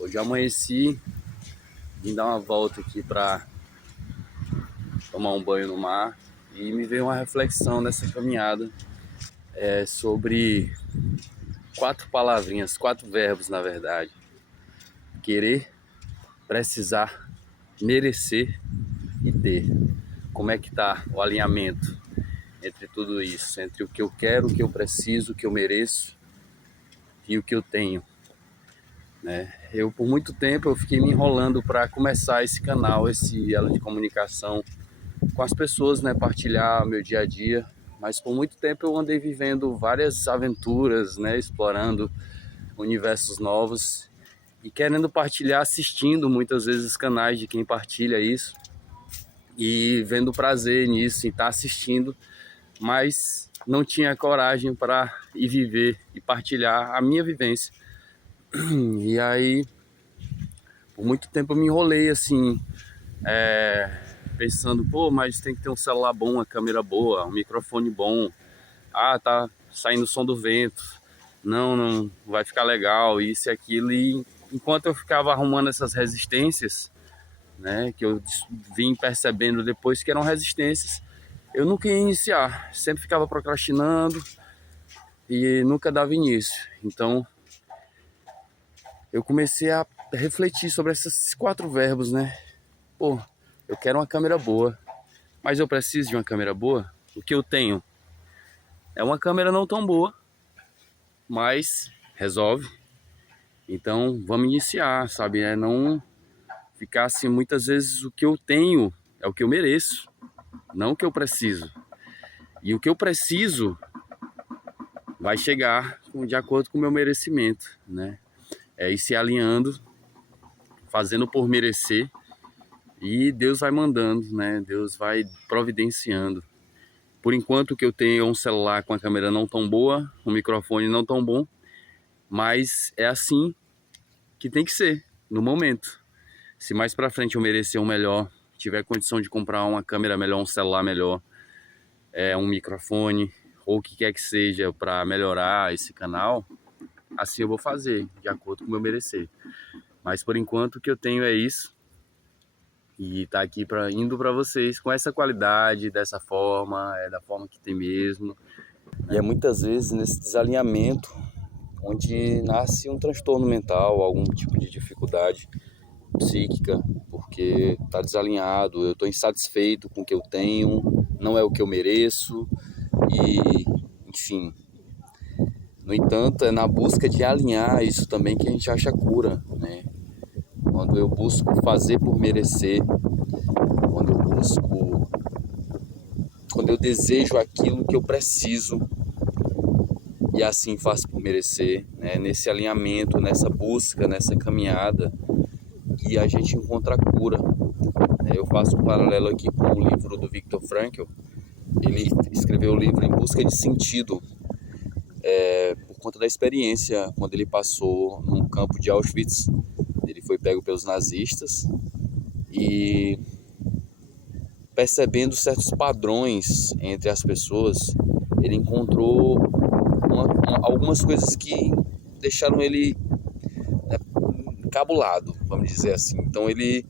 Hoje amanheci, vim dar uma volta aqui para tomar um banho no mar e me veio uma reflexão nessa caminhada sobre 4 palavrinhas, 4 verbos na verdade: querer, precisar, merecer e ter. Como é que tá o alinhamento entre tudo isso, entre o que eu quero, o que eu preciso, o que eu mereço e o que eu tenho, né? Eu por muito tempo eu fiquei me enrolando para começar esse canal, esse elo de comunicação com as pessoas, né, partilhar meu dia a dia, mas por muito tempo eu andei vivendo várias aventuras, né, explorando universos novos e querendo partilhar, assistindo muitas vezes canais de quem partilha isso e vendo prazer nisso, em estar assistindo, mas não tinha coragem para ir viver e partilhar a minha vivência. E aí, por muito tempo eu me enrolei assim, pensando, pô, mas tem que ter um celular bom, uma câmera boa, um microfone bom. Ah, tá saindo o som do vento. Não vai ficar legal, isso e aquilo. E enquanto eu ficava arrumando essas resistências, né, que eu vim percebendo depois que eram resistências, eu nunca ia iniciar. Sempre ficava procrastinando e nunca dava início. Então, eu comecei a refletir sobre esses 4 verbos, né? Pô, eu quero uma câmera boa, mas eu preciso de uma câmera boa? O que eu tenho é uma câmera não tão boa, mas resolve. Então vamos iniciar, sabe? É não ficar assim, muitas vezes o que eu tenho é o que eu mereço, não o que eu preciso. E o que eu preciso vai chegar de acordo com o meu merecimento, né? É ir se alinhando, fazendo por merecer, e Deus vai mandando, né? Deus vai providenciando. Por enquanto o que eu tenho é um celular com a câmera não tão boa, um microfone não tão bom, mas é assim que tem que ser, no momento. Se mais pra frente eu merecer um melhor, tiver condição de comprar uma câmera melhor, um celular melhor, um microfone, ou o que quer que seja para melhorar esse canal, assim eu vou fazer, de acordo com o meu merecer. Mas por enquanto o que eu tenho é isso, e tá aqui indo para vocês com essa qualidade, dessa forma, da forma que tem mesmo. E é muitas vezes nesse desalinhamento onde nasce um transtorno mental, algum tipo de dificuldade psíquica, porque tá desalinhado, eu tô insatisfeito com o que eu tenho, não é o que eu mereço, e enfim. No entanto, é na busca de alinhar isso também que a gente acha cura, né? Quando eu busco fazer por merecer, quando eu desejo aquilo que eu preciso e assim faço por merecer, né? Nesse alinhamento, nessa busca, nessa caminhada, que a gente encontra a cura. Eu faço um paralelo aqui com o livro do Viktor Frankl. Ele escreveu o livro Em Busca de Sentido, por conta da experiência quando ele passou num campo de Auschwitz. Ele foi pego pelos nazistas e, percebendo certos padrões entre as pessoas, ele encontrou algumas coisas que deixaram ele, né, encabulado, vamos dizer assim. Então ele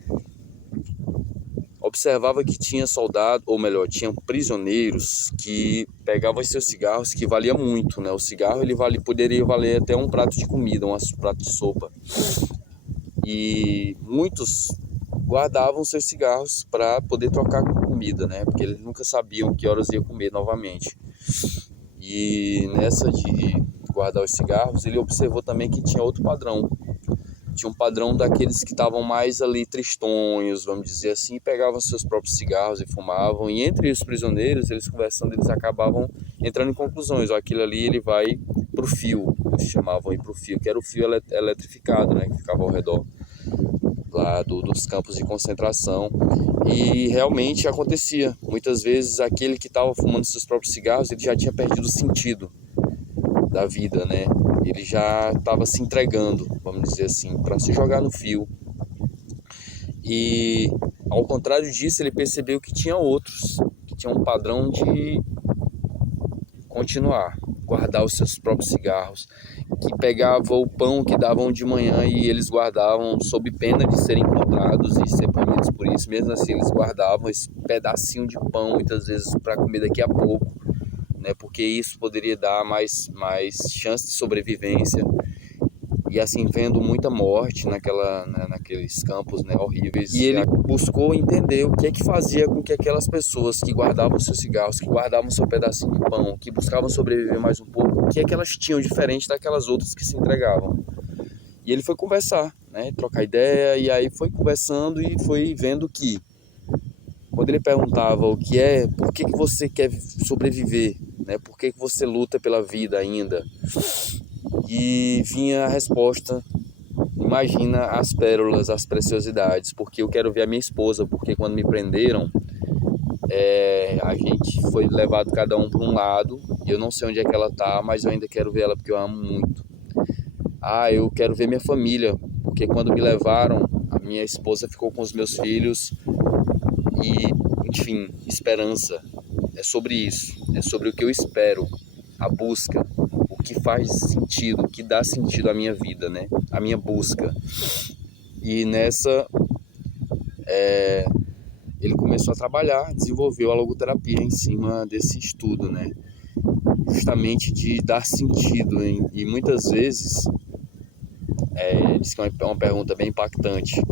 observava que tinha soldado, ou melhor, tinham prisioneiros que pegavam os seus cigarros, que valia muito, né? O cigarro poderia valer até um prato de comida, um prato de sopa. E muitos guardavam seus cigarros para poder trocar com comida, né? Porque eles nunca sabiam que horas ia comer novamente. E nessa de guardar os cigarros, ele observou também que tinha outro padrão. Tinha um padrão daqueles que estavam mais ali tristonhos, vamos dizer assim, e pegavam seus próprios cigarros e fumavam. E entre os prisioneiros, eles conversando, eles acabavam entrando em conclusões. Ó, aquilo ali ele vai pro fio, eles chamavam ir pro fio, que era o fio eletrificado, né, que ficava ao redor lá dos campos de concentração. E realmente acontecia. Muitas vezes aquele que estava fumando seus próprios cigarros, ele já tinha perdido o sentido da vida, né? Ele já estava se entregando, vamos dizer assim, para se jogar no fio. E ao contrário disso, ele percebeu que tinha outros que tinham um padrão de continuar, guardar os seus próprios cigarros, que pegava o pão que davam de manhã e eles guardavam sob pena de serem encontrados e ser punidos por isso. Mesmo assim, eles guardavam esse pedacinho de pão, muitas vezes, para comer daqui a pouco, né? Porque isso poderia dar mais chance de sobrevivência. E assim, vendo muita morte naqueles campos, né, horríveis. E ele buscou entender o que é que fazia com que aquelas pessoas que guardavam seus cigarros, que guardavam seu pedacinho de pão, que buscavam sobreviver mais um pouco, o que é que elas tinham diferente daquelas outras que se entregavam. E ele foi conversar, né, trocar ideia, e aí foi conversando e foi vendo que, quando ele perguntava por que você quer sobreviver, né, por que você luta pela vida ainda, e vinha a resposta: imagina as pérolas, as preciosidades, porque eu quero ver a minha esposa, porque quando me prenderam, a gente foi levado cada um para um lado, e eu não sei onde é que ela tá, mas eu ainda quero ver ela porque eu amo muito. Eu quero ver minha família, porque quando me levaram, a minha esposa ficou com os meus filhos, e, enfim, esperança. É sobre isso, é sobre o que eu espero, a busca, o que faz sentido, o que dá sentido à minha vida, né? A minha busca. E nessa, ele começou a trabalhar, desenvolveu a logoterapia em cima desse estudo, né? Justamente de dar sentido, hein? E muitas vezes, diz que é uma pergunta bem impactante,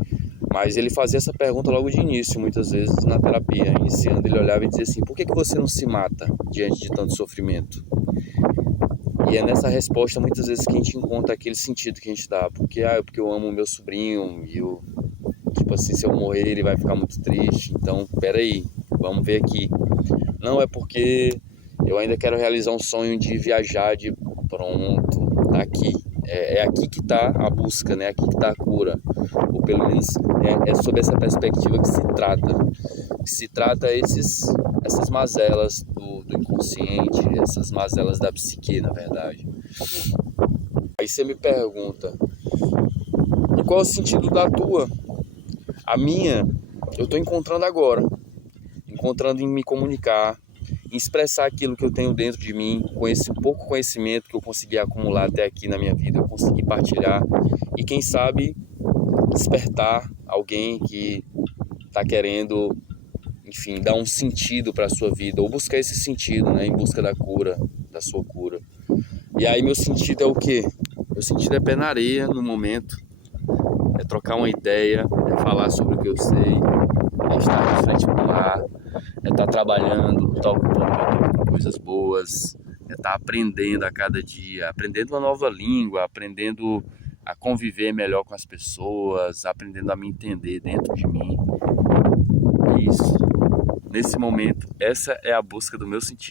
mas ele fazia essa pergunta logo de início, muitas vezes na terapia, iniciando, ele olhava e dizia assim: por que você não se mata diante de tanto sofrimento? E é nessa resposta muitas vezes que a gente encontra aquele sentido que a gente dá, porque eu amo o meu sobrinho, e tipo assim, se eu morrer ele vai ficar muito triste, então peraí, vamos ver aqui. Não, é porque eu ainda quero realizar um sonho de viajar, de pronto, tá aqui. É aqui que está a busca, né? Aqui que está a cura. Ou pelo menos é sob essa perspectiva que se trata. Essas mazelas do inconsciente, essas mazelas da psique, na verdade. Aí você me pergunta: e qual é o sentido da tua? A minha, eu estou encontrando agora. Encontrando em me comunicar, em expressar aquilo que eu tenho dentro de mim, com esse pouco conhecimento que eu consegui acumular até aqui na minha vida, eu consegui partilhar e quem sabe despertar alguém que está querendo, enfim, dar um sentido para a sua vida, ou buscar esse sentido, né, em busca da cura, da sua cura. E aí meu sentido é o quê? Meu sentido é pé na areia no momento, é trocar uma ideia, é falar sobre o que eu sei, é estar de frente para o mar, é estar trabalhando, estar ocupando meu tempo com coisas boas, é estar aprendendo a cada dia, aprendendo uma nova língua, aprendendo a conviver melhor com as pessoas, aprendendo a me entender dentro de mim. É isso. Nesse momento, essa é a busca do meu sentido.